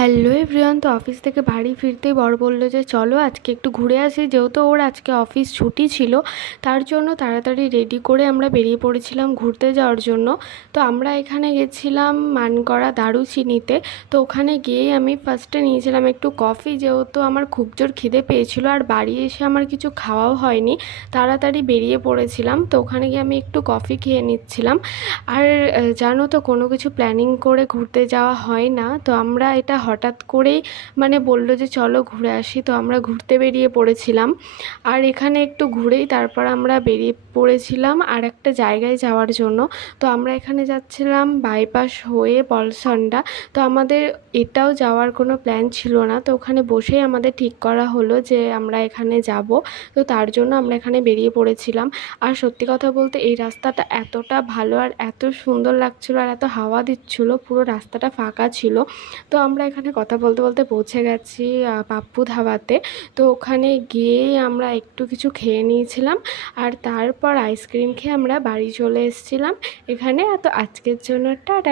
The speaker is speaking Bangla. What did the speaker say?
Hello everyone. তো অফিস থেকে বাড়ি ফিরতেই বর বললো যে চলো আজকে একটু ঘুরে আসি, যেহেতু ওর আজকে অফিস ছুটি ছিল। তার জন্য তাড়াতাড়ি রেডি করে আমরা বেরিয়ে পড়েছিলাম ঘুরতে যাওয়ার জন্য। তো আমরা এখানে গেছিলাম মানকড়া দারুচিনিতে। তো ওখানে গিয়েই আমি ফার্স্টে নিয়েছিলাম একটু কফি, যেহেতু আমার খুব জোর খিদে পেয়েছিল আর বাড়ি এসে আমার কিছু খাওয়াও হয়নি, তাড়াতাড়ি বেরিয়ে পড়েছিলাম। তো ওখানে গিয়ে আমি একটু কফি খেয়ে নিচ্ছিলাম। আর জানো তো, কোনো কিছু প্ল্যানিং করে ঘুরতে যাওয়া হয় না, তো আমরা এটা হঠাৎ করেই বললো যে চলো ঘুরে আসি, তো আমরা ঘুরতে বেরিয়ে পড়েছিলাম। আর এখানে একটু ঘুরেই তারপর আমরা বেরিয়ে পড়েছিলাম আর একটা জায়গায় যাওয়ার জন্য। তো আমরা এখানে যাচ্ছিলাম বাইপাস হয়ে পলসন্ডা। তো আমাদের এটাও যাওয়ার কোনো প্ল্যান ছিল না, তো ওখানে বসেই আমাদের ঠিক করা হলো যে আমরা এখানে যাব। তো তার জন্য আমরা এখানে বেরিয়ে পড়েছিলাম। আর সত্যি কথা বলতে এই রাস্তাটা এতটা ভালো আর এত সুন্দর লাগছিল আর এত হাওয়া দিচ্ছিল, পুরো রাস্তাটা ফাঁকা ছিল। তো আমরা এখানে কথা বলতে বলতে পৌঁছে গেছি পাপ্পু ধাবাতে। তো ওখানে গিয়েই আমরা একটু কিছু খেয়ে নিয়েছিলাম আর তারপর আইসক্রিম খেয়ে আমরা বাড়ি চলে এসেছিলাম এখানে। তো আজকের জন্য টাটা।